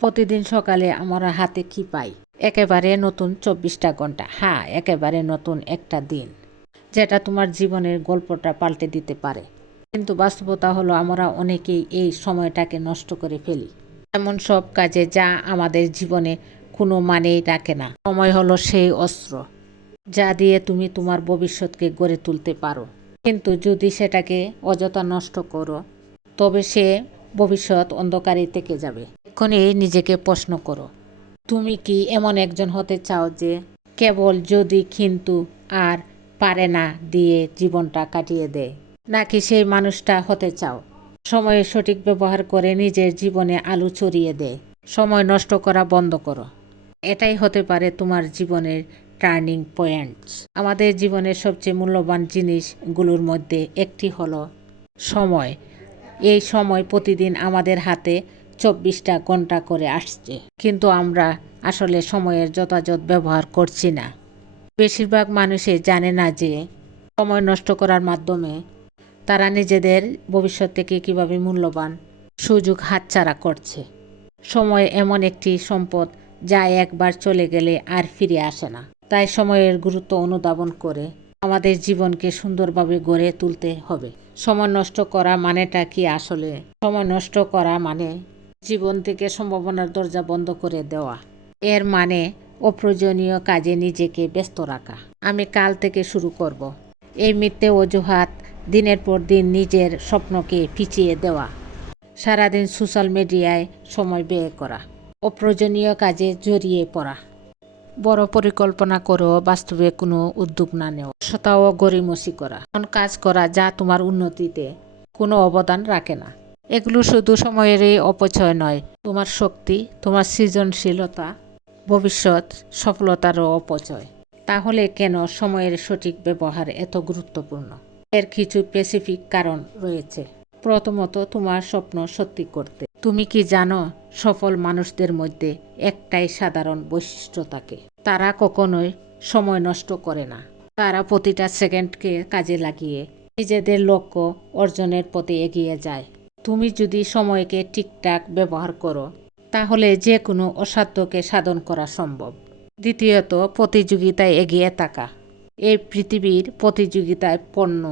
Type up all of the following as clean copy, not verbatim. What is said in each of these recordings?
প্রতিদিন সকালে আমরা হাতে কি পাই? একেবারে নতুন ২৪টা ঘন্টা। হ্যাঁ, একেবারে নতুন একটা দিন, যেটা তোমার জীবনের গল্পটা পাল্টে দিতে পারে। কিন্তু বাস্তবতা হলো আমরা অনেকেই এই সময়টাকে নষ্ট করে ফেলি এমন সব কাজে যা আমাদের জীবনে কোনো মানেই রাখে না। সময় হলো সেই অস্ত্র যা দিয়ে তুমি তোমার ভবিষ্যৎকে গড়ে তুলতে পারো। কিন্তু যদি সেটাকে অযথা নষ্ট করো, তবে সে ভবিষ্যৎ অন্ধকারে থেকে যাবে। এক্ষুনি নিজেকে প্রশ্ন করো, তুমি কি এমন একজন হতে চাও যে কেবল যদি কিন্তু আর পারে না দিয়ে জীবনটা কাটিয়ে দেয়? নাকি সেই মানুষটা হতে চাও সময়ের সঠিক ব্যবহার করে নিজের জীবনে আলো ছড়িয়ে দেয়? সময় নষ্ট করা বন্ধ করো। এটাই হতে পারে তোমার জীবনের টার্নিং পয়েন্টস। আমাদের জীবনের সবচেয়ে মূল্যবান জিনিসগুলোর মধ্যে একটি হলো সময়। এই সময় প্রতিদিন আমাদের হাতে ২৪টা ঘন্টা করে আসছে, কিন্তু আমরা আসলে সময়ের যথাযথ ব্যবহার করছি না। বেশিরভাগ মানুষই জানে না যে সময় নষ্ট করার মাধ্যমে তারা নিজেদের ভবিষ্যৎ থেকে কীভাবে মূল্যবান সুযোগ হাতছাড়া করছে। সময় এমন একটি সম্পদ যা একবার চলে গেলে আর ফিরে আসে না। তাই সময়ের গুরুত্ব অনুধাবন করে আমাদের জীবনকে সুন্দরভাবে গড়ে তুলতে হবে। সময় নষ্ট করা মানেটা কি আসলে? সময় নষ্ট করা মানে জীবন থেকে সম্ভাবনার দরজা বন্ধ করে দেওয়া। এর মানে অপ্রয়োজনীয় কাজে নিজেকে ব্যস্ত রাখা। আমি কাল থেকে শুরু করব, এই মিথ্যে অজুহাত দিনের পর দিন নিজের স্বপ্নকে পিছিয়ে দেওয়া, সারাদিন সোশ্যাল মিডিয়ায় সময় ব্যয় করা, অপ্রয়োজনীয় কাজে জড়িয়ে পড়া, বড় পরিকল্পনা করেও বাস্তবে কোনো উদ্যোগ না নেওয়া, সতা ও গড়িমসি করা, এমন কাজ করা যা তোমার উন্নতিতে কোনো অবদান রাখে না। এগুলো শুধু সময়েরই অপচয় নয়, তোমার শক্তি, তোমার সৃজনশীলতা, ভবিষ্যৎ সফলতারও অপচয়। তাহলে কেন সময়ের সঠিক ব্যবহার এত গুরুত্বপূর্ণ? এর কিছু স্পেসিফিক কারণ রয়েছে। প্রথমত, তোমার স্বপ্ন সত্যি করতে। তুমি কি জানো, সফল মানুষদের মধ্যে একটাই সাধারণ বৈশিষ্ট্য থাকে, তারা কখনোই সময় নষ্ট করে না। তারা প্রতিটা সেকেন্ডকে কাজে লাগিয়ে নিজেদের লক্ষ্য অর্জনের পথে এগিয়ে যায়। তুমি যদি সময়কে ঠিকঠাক ব্যবহার করো, তাহলে যে কোনো অসাধ্যকে সাধন করা সম্ভব। দ্বিতীয়ত, প্রতিযোগিতায় এগিয়ে থাকা। এই পৃথিবীর প্রতিযোগিতায় পণ্য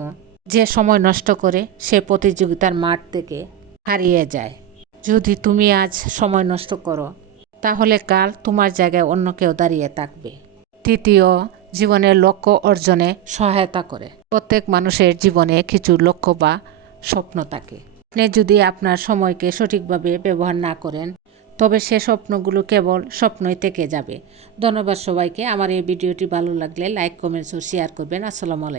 যে সময় নষ্ট করে সে প্রতিযোগিতার মাঠ থেকে হারিয়ে যায়। যদি তুমি আজ সময় নষ্ট করো, তাহলে কাল তোমার জায়গায় অন্য কেউ দাঁড়িয়ে থাকবে। তৃতীয়, জীবনের লক্ষ্য অর্জনে সহায়তা করে। প্রত্যেক মানুষের জীবনে কিছু লক্ষ্য বা স্বপ্ন থাকে। আপনি যদি আপনার সময়কে সঠিকভাবে ব্যবহার না করেন, তবে সে স্বপ্নগুলো কেবল স্বপ্নই থেকে যাবে। ধন্যবাদ সবাইকে। আমার এই ভিডিওটি ভালো লাগলে লাইক, কমেন্টস ও শেয়ার করবেন। আসসালামু আলাইকুম।